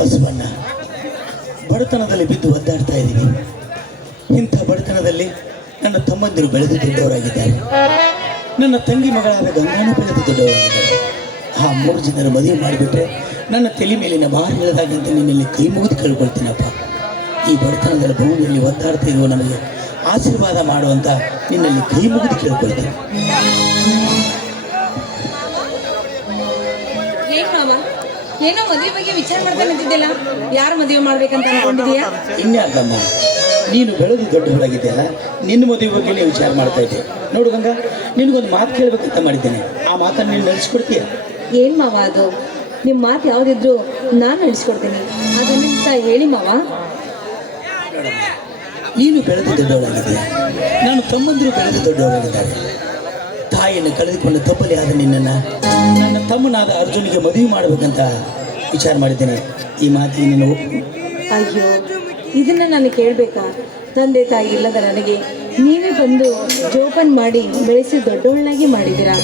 ಬಸವಣ್ಣ. ಬಡತನದಲ್ಲಿ ಬಿದ್ದು ಒದ್ದಾಡ್ತಾ ಇದ್ದೀನಿ. ಇಂಥ ಬಡತನದಲ್ಲಿ ನನ್ನ ತಮ್ಮಂದಿರು ಬೆಳೆದು ದೊಡ್ಡವರಾಗಿದ್ದಾರೆ ನನ್ನ ತಂಗಿ ಮಗಳಾದ ಗಂಗಾನು ಬೆಳೆದು ದೊಡ್ಡವರಾಗಿದ್ದಾರೆ ಆ ಮೂರು ಜನರ ಮದುವೆ ಮಾಡಿಬಿಟ್ರೆ ನನ್ನ ತಲೆ ಮೇಲಿನ ಭಾರ ಇಳದಾಗಿ ಅಂತ ನಿನ್ನಲ್ಲಿ ಕೈ ಮುಗಿದು ಕೇಳ್ಕೊಳ್ತೀನಪ್ಪ. ಈ ಬಡತನದ ಭೂಮಿಯಲ್ಲಿ ಒದ್ದಾಡ್ತಾ ಇರುವ ನಮಗೆ ಆಶೀರ್ವಾದ ಮಾಡುವಂತ ನಿನ್ನಲ್ಲಿ ಕೈ ಮುಗಿದು ಕೇಳ್ಕೊಳ್ತೀನಿ. ಏನೋ ಮದುವೆ ಬಗ್ಗೆ ವಿಚಾರ ಮಾಡ್ತಾ ನಿಂತಿದ್ದಿಲ್ಲ ಯಾರು ಮದುವೆ ಮಾಡ್ಬೇಕಂತ ಅನ್ಕೊಂಡಿದೀಯಾ ಇನ್ಯಾಕಮ್ಮ ನೀನು ಬೆಳೆದು ದೊಡ್ಡವಳಾಗಿದ್ದೆಯಲ್ಲ ನಿನ್ನ ಮದುವೆ ಬಗ್ಗೆ ವಿಚಾರ ಮಾಡ್ತಾ ಇದ್ದೆ ನೋಡು ಗಂಗಾ ನಿನಗೊಂದು ಮಾತು ಕೇಳಬೇಕಂತ ಮಾಡಿದ್ದೇನೆ. ಆ ಮಾತನ್ನು ನೀನು ನಡೆಸ್ಕೊಡ್ತೀಯ? ಏನ್ ಮಾವ ಅದು? ನಿಮ್ಮ ಮಾತು ಯಾವ್ದಿದ್ರು ನಾನು ನಡೆಸ್ಕೊಡ್ತೀನಿ. ಅದನ್ನಿಂತ ಹೇಳಿ ಮಾವ. ನೀನು ಬೆಳೆದು ದೊಡ್ಡವಳಾಗಿದ್ದೀಯ ನಾನು ತಮ್ಮಂದಿರು ಬೆಳೆದು ದೊಡ್ಡವರಾಗಿದ್ದಾರೆ. ತಾಯಿಯನ್ನು ಕಳೆದುಕೊಂಡು ತಪ್ಪಲಿ ಆದ ನಿನ್ನನ್ನು ನನ್ನ ತಮ್ಮನಾದ ಅರ್ಜುನಿಗೆ ಮದುವೆ ಮಾಡಬೇಕಂತ ವಿಚಾರ ಮಾಡಿದ್ದೇನೆ. ಈ ಮಾತಿಗೆ ನೀನು. ಅಯ್ಯೋ, ಇದನ್ನ ನಾನು ಕೇಳಬೇಕಾ? ತಂದೆ ತಾಯಿ ಇಲ್ಲದ ನನಗೆ ನೀವೇ ಬಂದು ಜೋಪನ್ ಮಾಡಿ ಬೆಳೆಸಿ ದೊಡ್ಡವಳನ್ನಾಗಿ ಮಾಡಿದ್ದೀರಾ?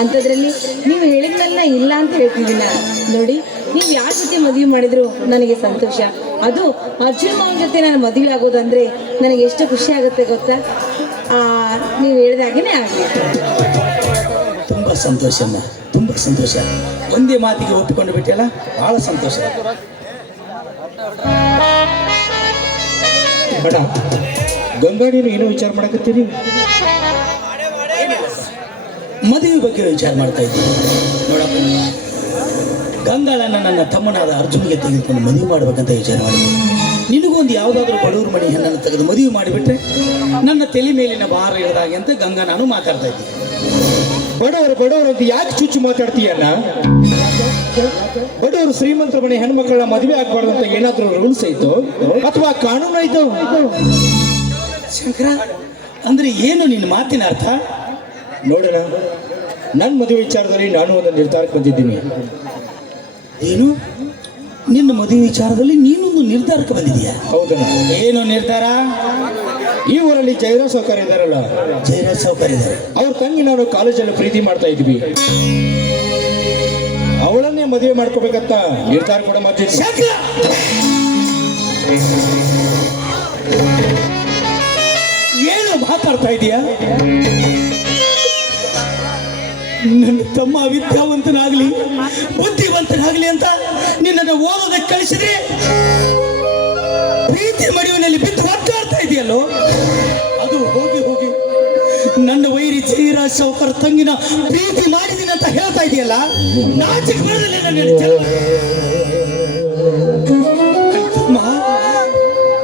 ಅಂಥದ್ರಲ್ಲಿ ನೀವು ಹೇಳಿದ್ನೆಲ್ಲ ಇಲ್ಲ ಅಂತ ಹೇಳ್ತಿದ್ದೀನ? ನೋಡಿ, ನೀವು ಯಾರ ಜೊತೆ ಮದುವೆ ಮಾಡಿದ್ರು ನನಗೆ ಸಂತೋಷ. ಅದು ಅರ್ಜುನ್ ಮಾವನ ಜೊತೆ ನಾನು ಮದುವೆ ಆಗೋದಂದ್ರೆ ನನಗೆ ಎಷ್ಟು ಖುಷಿ ಆಗುತ್ತೆ ಗೊತ್ತಾ? ನೀವು ಹೇಳಿದಾಗೇನೆ ಆಗಲಿ. ತುಂಬ ಸಂತೋಷಮ್ಮ ತುಂಬ ಸಂತೋಷ. ಒಂದೇ ಮಾತಿಗೆ ಒಪ್ಪಿಕೊಂಡು ಬಿಟ್ಟಲ್ಲ ಬಹಳ ಸಂತೋಷ. ಬಡ ಗಂಗಾಡಿನ ಏನೋ ವಿಚಾರ ಮಾಡಕತ್ತೀರಿ? ಮದುವೆ ಬಗ್ಗೆ ವಿಚಾರ ಮಾಡ್ತಾ ಇದ್ದೀನಿ. ನೋಡಪ್ಪ, ಗಂಗಾಳನ್ನು ನನ್ನ ತಮ್ಮನಾದ ಅರ್ಜುನಿಗೆ ತೆಗೆದುಕೊಂಡು ಮದುವೆ ಮಾಡ್ಬೇಕಂತ ವಿಚಾರ ಮಾಡಿದ್ದೀನಿ. ನಿನಗೊಂದು ಯಾವುದಾದ್ರೂ ಬಡವ್ರ ಮನೆ ಹೆಣ್ಣನ್ನು ತೆಗೆದು ಮದುವೆ ಮಾಡಿಬಿಟ್ರೆ ನನ್ನ ತಲೆ ಮೇಲಿನ ಭಾರ ಇಳಿದಾಗೆ ಅಂತ ಗಂಗಾ ನಾನು ಮಾತಾಡ್ತಾ ಇದ್ದೀನಿ. ಬಡವರು ಬಡವರು ಅಂತ ಯಾಕೆ ಚುಚ್ಚು ಮಾತಾಡ್ತೀಯಣ್ಣ? ಬಡವರು ಶ್ರೀಮಂತರ ಮನೆ ಹೆಣ್ಮಕ್ಳನ್ನ ಮದುವೆ ಆಗ್ಬಾರ್ದು ಅಂತ ಏನಾದರೂ ರೂಲ್ಸ್ ಆಯ್ತು ಅಥವಾ ಕಾನೂನು ಐತೋ? ಶಂಕರ, ಅಂದ್ರೆ ಏನು ನಿನ್ನ ಮಾತಿನ ಅರ್ಥ? ನೋಡೋಣ ನನ್ನ ಮದುವೆ ವಿಚಾರದಲ್ಲಿ ನಾನು ಒಂದು ನಿರ್ಧಾರಕ್ಕೆ ಬಂದಿದ್ದೀನಿ. ಏನು? ನಿನ್ನ ಮದುವೆ ವಿಚಾರದಲ್ಲಿ ನೀನೊಂದು ನಿರ್ಧಾರಕ್ಕೆ ಬಂದಿದೆಯಾ ಹೌದು ಏನು ನಿರ್ಧಾರ? ಈ ಊರಲ್ಲಿ ಜೈರ ಸೌಕರ್ಯ ಇದಾರಲ್ಲ ಜೈರಾ ಸೌಕರ್ಯ ಇದ್ದಾರೆ. ಅವ್ರ ತಂಗಿ ನಾನು ಕಾಲೇಜಲ್ಲಿ ಪ್ರೀತಿ ಮಾಡ್ತಾ ಇದ್ವಿ. ಅವಳನ್ನೇ ಮದುವೆ ಮಾಡ್ಕೋಬೇಕಂತ ನಿರ್ಧಾರ ಕೂಡ ಮಾಡ್ತಿದ್ವಿ. ಏನು ಮಾತಾಡ್ತಾ ಇದೀಯಾ? ನನ್ನ ತಮ್ಮ ವಿದ್ಯಾವಂತನಾಗಲಿ, ಬುದ್ಧಿವಂತನಾಗಲಿ ಅಂತ ನಿನ್ನನ್ನು ಓದೋದಕ್ಕೆ ಕಳಿಸಿದ್ರೆ ಪ್ರೀತಿ ಮಡಿವಿನಲ್ಲಿ ಬಿದ್ದು ಹೊಟ್ಟಾಡ್ತಾ ಇದೆಯಲ್ಲೋ? ಅದು ಹೋಗಿ ಹೋಗಿ ನನ್ನ ವೈರಿ ಚೀರ ಶೌಕರ್ ತಂಗಿನ ಪ್ರೀತಿ ಮಾಡಿದೀನಿ ಅಂತ ಹೇಳ್ತಾ ಇದೆಯಲ್ಲ? ನಾಚಿಕೆ ನನ್ನ. ತಮ್ಮ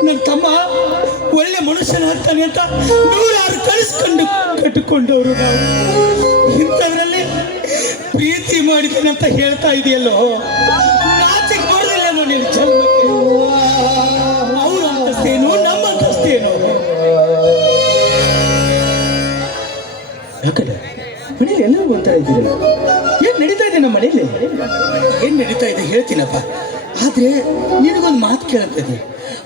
ನನ್ನ ತಮ್ಮ ಒಳ್ಳೆ ಅಂತ ನೂರಾರು ಕಳಿಸ್ಕೊಂಡು ಕಟ್ಟಿಕೊಂಡವರು ನಾವು. ಇಂಥದ್ರಲ್ಲಿ ಪ್ರೀತಿ ಮಾಡಿದ್ದೀನಿ ಅಂತ ಹೇಳ್ತಾ ಇದೆಯಲ್ಲೋ? ನಾಚಿಕ್ ಬರೋದಿಲ್ಲ ನೋಡಿ ಜನ್ಮಕ್ಕೆ? ಅವ್ರ ಅಂತಸ್ತೇನು ನಮ್ಮ ಅಂತಸ್ತೇನು? ಯಾಕಂದ್ರೆ ಮನೇಲಿ ಎಲ್ಲರೂ ಬರ್ತಾ ಇದ್ದೀರಲ್ಲ ಏನ್ ನಡೀತಾ ಇದೆ ನಮ್ಮ ಮನೇಲಿ ಏನ್ ನಡೀತಾ ಇದೆ ಹೇಳ್ತೀನಪ್ಪ. ಆದ್ರೆ ನಿನಗೊಂದು ಮಾತು ಕೇಳ್ತದೆ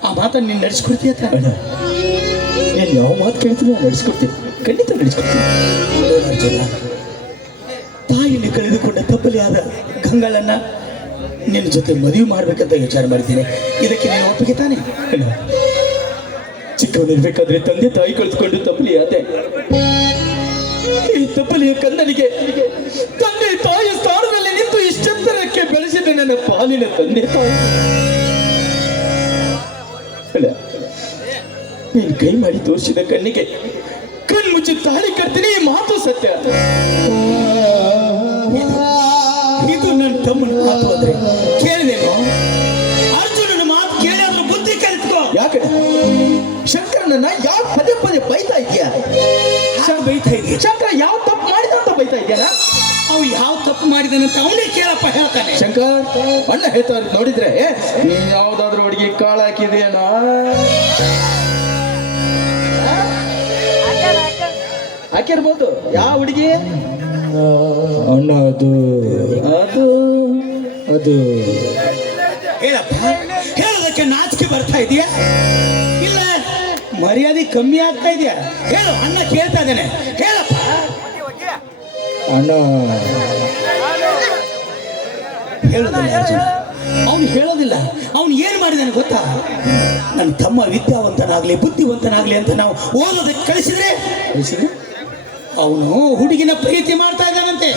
ಆ ಮಾತನ್ನು ನೀನು ನಡೆಸ್ಕೊಡ್ತೀಯ ತಾನೆ ನೀನು ಯಾವ ಮಾತು ಕೇಳ್ತೀನಿ ನಡೆಸ್ಕೊಡ್ತೀನಿ. ಖಂಡಿತ ನಡೆಸ್ಕೊಡ್ತೀನಿ. ನೋಡು ತಪ್ಪಲಿಯಾದ ಗಂಗಾಳನ್ನ ನಿನ್ನ ಜೊತೆ ಮದುವೆ ಮಾಡ್ಬೇಕಂತ ವಿಚಾರ ಮಾಡಿದ್ದೀನಿ. ಇದಕ್ಕೆ ನೀನು ಒಪ್ಪಿಗೆ ತಾನೆ? ಚಿಕ್ಕವನಿರ್ಬೇಕಾದ್ರೆ ತಂದೆ ತಾಯಿ ಕಳೆದುಕೊಂಡು ತಪ್ಪಲಿ ಆದೆ ಈ ತಪ್ಪಲಿಯ ಕಂದನಿಗೆ ತಂದೆ ತಾಯಿಯ ಸ್ಥಾನದಲ್ಲಿ ನಿಂತು ಇಷ್ಟೆತ್ತರಕ್ಕೆ ಬೆಳೆಸಿದ ನನ್ನ ಪಾಲಿನ ತಂದೆ ತಾಯಿ. ನೀನ್ ಕೈ ಮಾಡಿ ತೋರಿಸಿದ ಕಣ್ಣಿಗೆ ಕಣ್ಮುಚ್ಚಿ ತಾಳಿ ಕಟ್ತೀನಿ, ಈ ಮಾತು ಸತ್ಯ. ನನ್ನ ತಮ್ಮನ ಮಾತು ಅಂದ್ರೆ ಕೇಳಬೇಕು ಅರ್ಜುನನ ಮಾತು ಕೇಳಿ ಅದ್ರ ಬುದ್ಧಿ ಕಲಿತ್ಕೋ. ಯಾಕೆ ಶಂಕರನನ್ನ ಯಾವ ಪದೇ ಪದೇ ಬೈತಾ ಇದೆಯಾ ಬೈತಾ ಇದೆಯಾ ಶಂಕರ ಯಾವ ತಪ್ಪು ಮಾಡಿದ ಅಂತ ಬೈತಾ ಇದೆಯಲ್ಲ ಅವು ಯಾವ ತಪ್ಪು ಮಾಡಿದನಂತ ಅವನೇ ಕೇಳಪ್ಪ ಹೇಳ್ತಾನೆ. ಶಂಕರ್ ಅಣ್ಣ ಹೇಳ್ತಾರೆ ನೋಡಿದ್ರೆ ನೀನ್ ಯಾವ್ದಾದ್ರು ಹುಡುಗಿ ಕಾಳ ಹಾಕಿದೆಯಣ್ಣ ಹಾಕಿರ್ಬೋದು ಯಾವ ಹುಡುಗಿ ಅಣ್ಣ ಅದು ಅದು ಅದು. ಹೇಳಪ್ಪ ಹೇಳೋದಕ್ಕೆ ನಾಚಿಕೆ ಬರ್ತಾ ಇದೆಯಾ? ಇಲ್ಲ ಮರ್ಯಾದೆ ಕಮ್ಮಿ ಆಗ್ತಾ ಇದೆಯಾ? ಹೇಳು ಅಣ್ಣ ಕೇಳ್ತಾ ಇದ್ದಾನೆ. ಹೇಳಪ್ಪ. ಅಣ್ಣ. ಹೇಳುದಿಲ್ಲ ಅರ್ಜುನ ಅವನು ಹೇಳೋದಿಲ್ಲ. ಅವನು ಏನು ಮಾಡಿದಾನೆ ಗೊತ್ತಾ? ನನ್ನ ತಮ್ಮ ವಿದ್ಯಾವಂತನಾಗಲಿ ಬುದ್ಧಿವಂತನಾಗಲಿ ಅಂತ ನಾವು ಓದೋದಕ್ಕೆ ಕಳಿಸಿದ್ರೆ? ಕಳಿಸಿದ್ರೆ? ಅವನು ಹುಡುಗಿನ ಪ್ರೀತಿ ಮಾಡ್ತಾ ಇದ್ದಾನಂತೆ.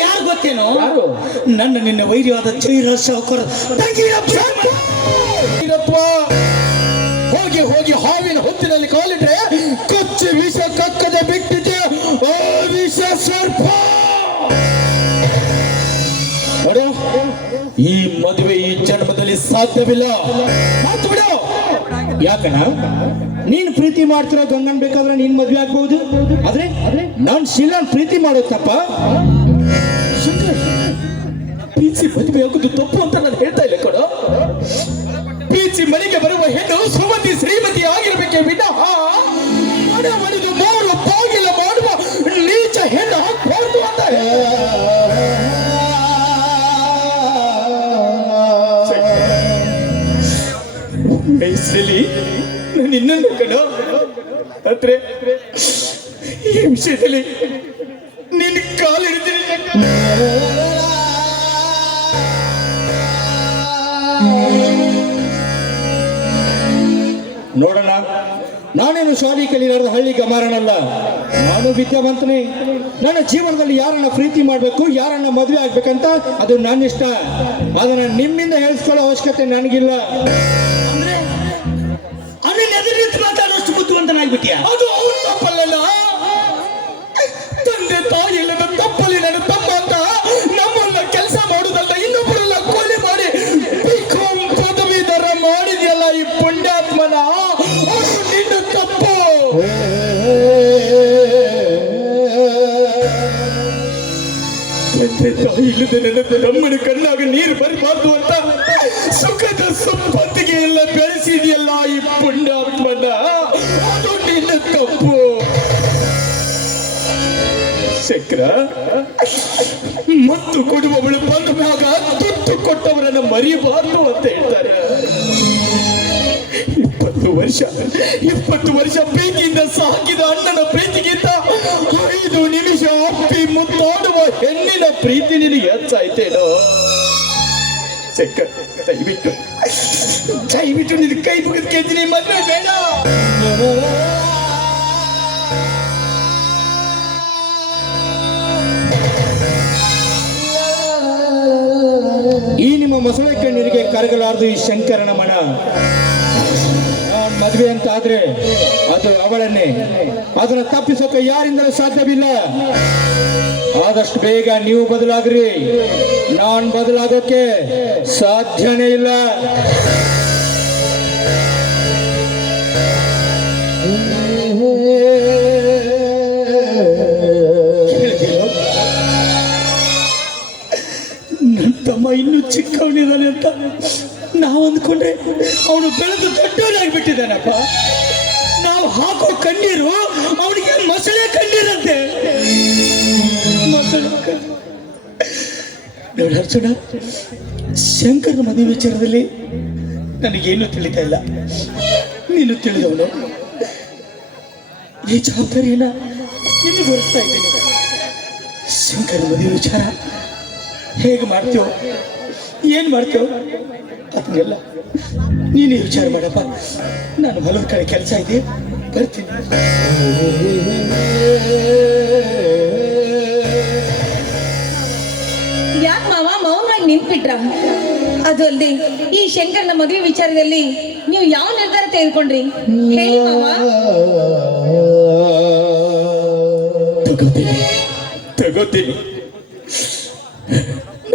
ಯಾರು ಗೊತ್ತೇನೋ? ನನ್ನ ನಿನ್ನ ವೈರ್ಯವಾದ ಚೈರ ಸಾವುಕಾರ. ಹೋಗಿ ಹೋಗಿ ಹಾವಿನ ಹೊತ್ತಿನಲ್ಲಿ ಕಾಲಿಟ್ರೆ ಕೊಚ್ಚಿ ವಿಷ ಕಕ್ಕದೆ ಬಿಟ್ಟಿದೆ. ವಿಷ ಸರ್ಪ! ಈ ಮದುವೆ ಈ ಜನ್ಮದಲ್ಲಿ ಸಾಧ್ಯವಿಲ್ಲ. ಮಾತು ಬಿಡು. ಯಾಕಣ್ಣ? ನೀನ್ ಪ್ರೀತಿ ಮಾಡ್ತಿರೋ ಗಂಗನ್ ಬೇಕಾದ್ರೆ ನೀನ್ ಮದ್ವೆ ಆಗ್ಬಹುದು? ಆದ್ರೆ ನಾನ್ ಶಿಲಾನ್ ಪ್ರೀತಿ ಮಾಡೋ ತಪ್ಪ ಶಂಕರ್, ಪ್ರೀತಿ ಮದುವೆ ಆಗೋದು ತಪ್ಪು ಅಂತ ನಾನು ಹೇಳ್ತಾ ಇಲ್ಲ ಕೊಡು ಪ್ರೀತಿ ಮನೆಗೆ ಬರುವ ಹೆಣ್ಣು ಸುಮತಿ ಶ್ರೀಮತಿ ಆಗಿರ್ಬೇಕೆ ವಿನಃ ಮೂರು ಬಾಗಿಲ ಮಾಡುವ ನೀಚ ಹೆಣ್ಣು ಹಾಕ್ಬಾರ್ದು ಅಂತ ಮೈಸಲಿ ನಾನು ಇನ್ನೊಂದು ಕಣೋ. ಆದ್ರೆ ಈ ವಿಷಯದಲ್ಲಿ ನಿನ್ನ ಕಾಲಿಡ್ತೀನಿ ನೋಡೋಣ. ನಾನೇನು ಶಾಲೆ ಕಲಿಲಾರದ ಹಳ್ಳಿ ಗಮಾರನಲ್ಲ ನಾನು ವಿದ್ಯಾವಂತನೇ. ನನ್ನ ಜೀವನದಲ್ಲಿ ಯಾರನ್ನ ಪ್ರೀತಿ ಮಾಡಬೇಕು, ಯಾರನ್ನ ಮದುವೆ ಆಗ್ಬೇಕಂತ ಅದು ನನ್ನ ಇಷ್ಟ ಅದನ್ನ ನಿಮ್ಮಿಂದ ಹೇಳಿಸ್ಕೊಳ್ಳೋ ಅವಶ್ಯಕತೆ ನನಗಿಲ್ಲ. ನಿಂತು ಮಾತಾಡೋಷ್ಟು ಬುದ್ಧಿವಂತನಾಗ್ಬಿಟ್ಟಿಯಾ? ಅದು ಅವ್ರ ತಪ್ಪಲ್ಲ ತಂದೆ ತಾಯಿ ಇಲ್ಲದ ತಪ್ಪಲ್ಲಿ ನನ್ನ ತಮ್ಮ ಅಂತ ನಮ್ಮನ್ನ ಕೆಲಸ ಮಾಡುದಲ್ಲ, ಇನ್ನೊಬ್ಬರೆಲ್ಲ ಕೊಲೆ ಮಾಡಿ ಬಿಕಾಂ ಪದವೀಧರ ಮಾಡಿದೆಯಲ್ಲ ಈ ಪುಣ್ಯಾತ್ಮನ. ನಿನ್ನ ತಪ್ಪು. ತಂದೆ ತಾಯಿ ಇಲ್ಲದೆ ನನ್ನ ತಮ್ಮನ ಕಣ್ಣಾಗ ನೀರು ಬರಬಾರ್ದು ಅಂತ ಶಂಕರ ಮತ್ತು ಕೊಡುವವಳು ಬಂದ ಮ್ಯಾಗ ತುತ್ತು ಕೊಟ್ಟವರನ್ನು ಮರಿಬಾರ್ದು ಅಂತ ಹೇಳ್ತಾರೆ. ಇಪ್ಪತ್ತು ವರ್ಷ ಇಪ್ಪತ್ತು ವರ್ಷ ಪ್ರೀತಿಯಿಂದ ಸಾಕಿದ ಅಣ್ಣನ ಪ್ರೀತಿಗಿಂತ ಐದು ನಿಮಿಷ ಅಪ್ಪಿ ಮುತ್ತಾಡುವ ಹೆಣ್ಣಿನ ಪ್ರೀತಿ ನಿನಗೆ ಹೆಚ್ಚಾಯ್ತೇನೋ? ಶಂಕರ್, ದಯವಿಟ್ಟು ದಯವಿಟ್ಟು ನಿನ್ನ ಕೈ ಮುಗಿದ ಕೇಳ್ತೀನಿ, ಮದುವೆ ಬೇಡ. ನಿಮ್ಮ ಮೊಸಳೆ ಕಣ್ಣೀರಿಗೆ ಕರಗಲಾರದು ಈ ಶಂಕರನ ಮನ. ಮದುವೆ ಅಂತ ಆದ್ರೆ ಅದು ಅವಳನ್ನೇ. ಅದನ್ನ ತಪ್ಪಿಸೋಕೆ ಯಾರಿಂದಲೂ ಸಾಧ್ಯವಿಲ್ಲ. ಆದಷ್ಟು ಬೇಗ ನೀವು ಬದಲಾಗ್ರಿ. ನಾನ್ ಬದಲಾಗೋಕೆ ಸಾಧ್ಯನೇ ಇಲ್ಲ. ಚಿಕ್ಕವನಿದ್ದಾನೆ ಅಂತ ನಾವು ಅಂದ್ಕೊಂಡ್ರೆ ಅವನು ಬೆಳೆದು ದೊಡ್ಡವನಾಗ್ಬಿಟ್ಟಿದ್ದಾನಪ್ಪ ನಾವು ಹಾಕೋ ಕಣ್ಣೀರು ಅವನಿಗೆ ಮೊಸಳೆ ಕಣ್ಣೀರಂತೆ. ಮೊಸಳೆ. ನೋಡಿ ಅರ್ಜುನ, ಶಂಕರನ ಮದುವೆ ವಿಚಾರದಲ್ಲಿ ನನಗೇನು ತಿಳಿತಾ ಇಲ್ಲ. ನೀನು ತಿಳಿದವನು ಈ ಜವಾಬ್ದಾರಿಯನ್ನ ನಿನ್ನ ಹೊರಿಸ್ತಾ ಇದ್ದೀನಿ. ಶಂಕರ ಮದುವೆ ವಿಚಾರ ಹೇಗೆ ಮಾಡ್ತೀವೋ ಏನು ಮಾಡ್ತೀವೋ ಅದನ್ನೆಲ್ಲ ನೀನೇ ವಿಚಾರ ಮಾಡಪ್ಪ. ನಾನು ಹೊಲದ ಕಡೆ ಕೆಲಸ ಇದೆ ಬರ್ತೀನಿ. ಯಾಕೆ ಮಾವ? ಮೌನವಾಗಿ ನಿಂತ್ಬಿಟ್ರ? ಅದು ಅಲ್ಲದೆ ಈ ಶಂಕರ್ನ ಮದುವೆ ವಿಚಾರದಲ್ಲಿ ನೀವು ಯಾವ ನಿರ್ಧಾರ ತೆಗೆದುಕೊಂಡ್ರಿ? ಹೇಳಿ ಮಾವ. ತಗೋತೀನಿ. ತಗೋತೀನಿ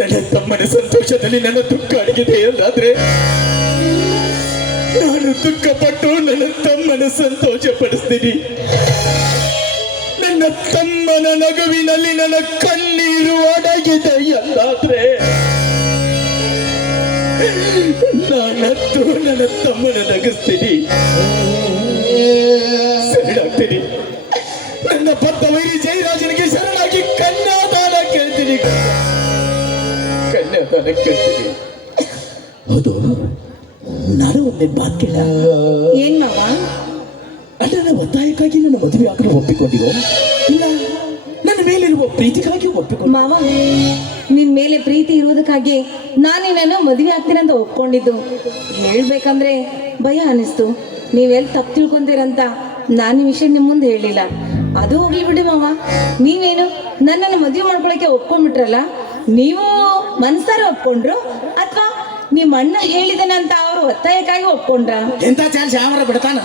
ನನ್ನ ತಮ್ಮನ ನನ್ನ ದುಃಖ ಅಡಗಿದೆ ಎಂದಾದ್ರೆ ನಾನು ದುಃಖಪಟ್ಟು ನನ್ನ ತಮ್ಮನ ಸಂತೋಷ ಪಡಿಸ್ತೀನಿ ನನ್ನ ತಮ್ಮನ ನಗುವಿನಲ್ಲಿ ನನ್ನ ಕಣ್ಣೀರು ಅಡಗಿದೆ ಎಂದಾದ್ರೆ ನಾನತ್ತು ನನ್ನ ತಮ್ಮನ ನಗಿಸ್ತೀನಿ. ನನ್ನ ಭತ್ತ ವೈರಿ ಜಯರಾಜನಿಗೆ ಶರಣಾಗಿ ಕನ್ನಾದಾನ ಕೇಳ್ತೀನಿ. ಕೇಳ್ತೀನಿ ಹೌದು. ನಾನು ಒಂದೇ ಮಾತು ಕೇಳ ಏನ್ ಮಾವ? ನನ್ನ ಒತ್ತಾಯಕ್ಕಾಗಿ ನನ್ನ ಮದುವೆ ಆಗಲು ಒಪ್ಪಿಕೊಂಡಿರೋ? ಇಲ್ಲ ನನ್ನ ಮೇಲಿರುವ ಪ್ರೀತಿಗಾಗಿ ಒಪ್ಪಿಕೊಂಡು ಮಾವ ನಿನ್ ಮೇಲೆ ಪ್ರೀತಿ ಇರುವುದಕ್ಕಾಗಿ ನಾನು ನಿನ್ನನ್ನು ಮದುವೆ ಅಂತ ಒಪ್ಕೊಂಡಿದ್ದು. ಹೇಳ್ಬೇಕಂದ್ರೆ ಭಯ ಅನಿಸ್ತು. ನೀವೆಲ್ಲಿ ತಪ್ಪು ತಿಳ್ಕೊಂತೀರಂತ ನಾನು ಈ ವಿಷಯ ನಿಮ್ಮ ಮುಂದೆ ಹೇಳಿಲ್ಲ. ಅದು ಹೋಗ್ಲಿ ಬಿಡಿ ಮಾವ. ನೀವೇನು ನನ್ನನ್ನು ಮದುವೆ ಮಾಡ್ಕೊಳಕ್ಕೆ ಒಪ್ಕೊಂಡ್ಬಿಟ್ರಲ್ಲ? ನೀವು ಮನ್ಸಾರ ಒಪ್ಕೊಂಡ್ರು ಅಥವಾ ನಿಮ್ಮ ಅಣ್ಣ ಹೇಳಿದನಂತ ಅವರು ಒತ್ತಾಯಕ್ಕಾಗಿ ಒಪ್ಕೊಂಡ್ರ ಎಂತ ಚಾನ್ಸ್ ಯಾವ ಬಿಡ್ತಾನ?